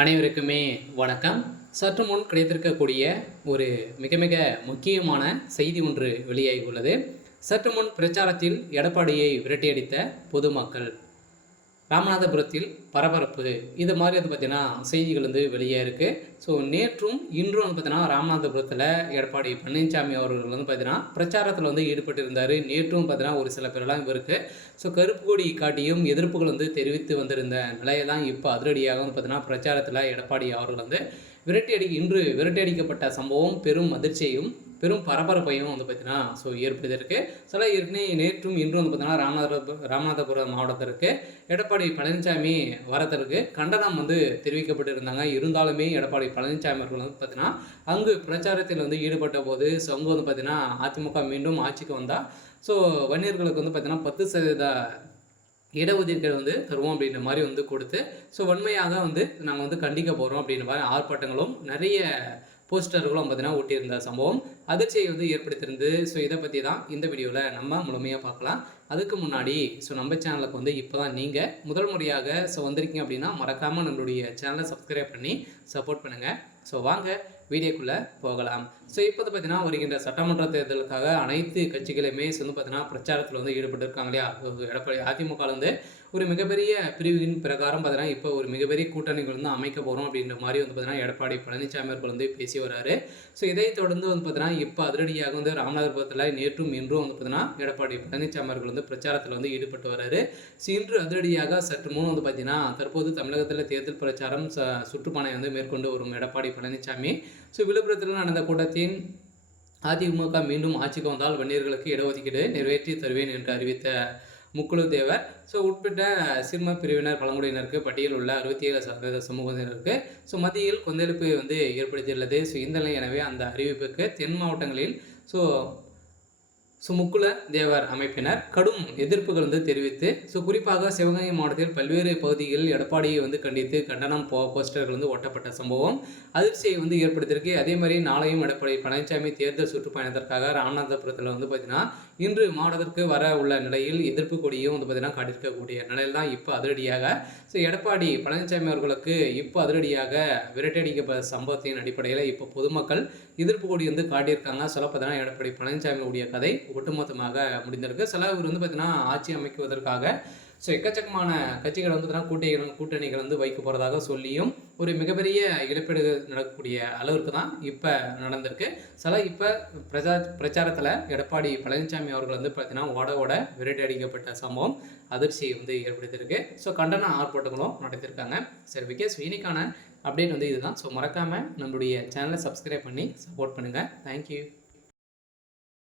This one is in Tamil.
அனைவருக்குமே வணக்கம். சற்று முன் கிடைத்திருக்கக்கூடிய ஒரு மிக மிக முக்கியமான செய்தி ஒன்று வெளியாகி உள்ளது. சற்று முன் பிரச்சாரத்தில் எடப்பாடியை விரட்டியடித்த பொதுமக்கள். ராமநாதபுரத்தில் பரபரப்பு. இது மாதிரி பார்த்தீங்கன்னா செய்திகள் வெளியே இருக்குது. ஸோ நேற்றும் இன்றும் பார்த்தீங்கன்னா ராமநாதபுரத்தில் எடப்பாடி பழனிசாமி அவர்கள் பார்த்தீங்கன்னா பிரச்சாரத்தில் ஈடுபட்டு இருந்தார். நேற்றும் பார்த்தீங்கன்னா ஒரு சில பேரெல்லாம் இவருக்கு கருப்பு கொடி காட்டியும் எதிர்ப்புகள் தெரிவித்து வந்திருந்த நிலையை தான் இப்போ அதிரடியாக பார்த்தீங்கன்னா பிரச்சாரத்தில் எடப்பாடி அவர்கள் இன்று விரட்டியடிக்கப்பட்ட சம்பவம் பெரும் அதிர்ச்சியையும் பெரும் பரபரப்பையும் பார்த்தீங்கன்னா ஏற்படுத்தியிருக்கு. சில ஏற்கனவே நேற்றும் இன்றும் பார்த்தீங்கன்னா ராமநாதபுரம் மாவட்டத்திற்கு எடப்பாடி பழனிசாமி வரத்திற்கு கண்டனம் தெரிவிக்கப்பட்டு இருந்தாங்க. இருந்தாலுமே எடப்பாடி பழனிசாமி அவர்கள் பார்த்தீங்கன்னா அங்கு பிரச்சாரத்தில் ஈடுபட்ட போது அங்கு பார்த்தீங்கன்னா அதிமுக மீண்டும் ஆட்சிக்கு வந்தால் வன்னியர்களுக்கு பார்த்தீங்கன்னா 10% இடஒதுக்கீடு தருவோம் அப்படின்ற மாதிரி கொடுத்து வன்மையாக நாங்கள் கண்டிக்க போகிறோம் அப்படின்ற மாதிரி ஆர்ப்பாட்டங்களும் நிறைய போஸ்டர்களும் பார்த்தீங்கன்னா ஒட்டியிருந்த சம்பவம் அதிர்ச்சியை ஏற்படுத்தியிருந்து. இதை பற்றி தான் இந்த வீடியோவில் நம்ம முழுமையாக பார்க்கலாம். அதுக்கு முன்னாடி நம்ம சேனலுக்கு இப்போ தான் நீங்கள் முதல் முறையாக வந்திருக்கீங்க அப்படின்னா மறக்காமல் நம்மளுடைய சேனலை சப்ஸ்கிரைப் பண்ணி சப்போர்ட் பண்ணுங்கள். வாங்க வீடியோக்குள்ளே போகலாம். இப்போ பார்த்தீங்கன்னா வருகின்ற சட்டமன்ற தேர்தலுக்காக அனைத்து கட்சிகளுமே பார்த்தீங்கன்னா பிரச்சாரத்தில் ஈடுபட்டு இல்லையா. எடப்பாடி அதிமுக ஒரு மிகப்பெரிய பிரிவின் பிரகாரம் பார்த்தீங்கன்னா இப்போ ஒரு மிகப்பெரிய கூட்டணிகள் அமைக்க போகிறோம் அப்படின்ற மாதிரி பார்த்தீங்கன்னா எடப்பாடி பழனிசாமி அவர்கள் பேசி வராரு. இதை தொடர்ந்து பார்த்தீங்கன்னா இப்போ அதிரடியாக ராமநாதபுரத்தில் நேற்றும் இன்றும் பார்த்தீங்கன்னா எடப்பாடி பழனிசாமி அவர்கள் பிரச்சாரத்தில் ஈடுபட்டு வராரு. இன்று அதிரடியாக சற்று முன் பார்த்தீங்கன்னா தற்போது தமிழகத்தில் தேர்தல் பிரச்சாரம் சுற்றுப்பயணம் மேற்கொண்டு வரும் எடப்பாடி பழனிசாமி விழுப்புரத்தில் நடந்த கூட்டத்தின் அதிமுக மீண்டும் ஆட்சிக்கு வந்தால் வன்னியர்களுக்கு இடஒதுக்கீடு நிறைவேற்றி தருவேன் என்று அறிவித்த முக்குழு தேவர் உட்பட்ட சிறும பிரிவினர் பழங்குடியினருக்கு பட்டியல் உள்ள 67% சமூகத்தினருக்கு மத்தியில் கொந்தளிப்பு ஏற்படுத்தியுள்ளது. இந்த நிலை எனவே அந்த அறிவிப்புக்கு தென் மாவட்டங்களில் முக்குல தேவர் அமைப்பினர் கடும் எதிர்ப்புகள் தெரிவித்து குறிப்பாக சிவகங்கை மாவட்டத்தில் பல்வேறு பகுதிகளில் எடப்பாடியை கண்டித்து கண்டனம் போஸ்டர்கள் ஒட்டப்பட்ட சம்பவம் அதிர்ச்சியை ஏற்படுத்தியிருக்கு. அதே மாதிரி நாளையும் எடப்பாடி பழனிசாமி தேர்தல் சுற்றுப்பயணத்திற்காக ராமநாதபுரத்தில் பார்த்தீங்கன்னா இன்று மாவட்டத்திற்கு வர உள்ள நிலையில் எதிர்ப்பு கொடியும் பார்த்தீங்கன்னா காட்டியிருக்கக்கூடிய நிலையில் தான் இப்போ அதிரடியாக எடப்பாடி பழனிசாமி அவர்களுக்கு இப்போ அதிரடியாக விரட்டடிக்கப்பட்ட சம்பவத்தின் அடிப்படையில் இப்போ பொதுமக்கள் எதிர்ப்பு கொடி காட்டியிருக்காங்க. சொல்ல பார்த்தீங்கன்னா எடப்பாடி பழனிசாமியுடைய கதை ஒட்டுமொத்தமாக முடிந்திருக்கு. சில இவர் பார்த்தீங்கன்னா ஆட்சி அமைக்குவதற்காக எக்கச்சக்கமான கட்சிகள் பார்த்தீங்கன்னா கூட்டணிகள் வைக்க போகிறதாக சொல்லியும் ஒரு மிகப்பெரிய இழப்பீடு நடக்கக்கூடிய அளவிற்கு தான் இப்போ நடந்திருக்கு. சில இப்போ பிரச்சாரத்தில் எடப்பாடி பழனிசாமி அவர்கள் பார்த்தீங்கன்னா ஓட விரட்டி அடிக்கப்பட்ட சம்பவம் அதிர்ச்சியை ஏற்படுத்தியிருக்கு. கண்டன ஆர்ப்பாட்டங்களும் நடத்தியிருக்காங்க. சரி விகேஸ் இன்னைக்கான அப்டேட் இதுதான். மறக்காமல் நம்மளுடைய சேனலை சப்ஸ்கிரைப் பண்ணி சப்போர்ட் பண்ணுங்கள். தேங்க்யூ.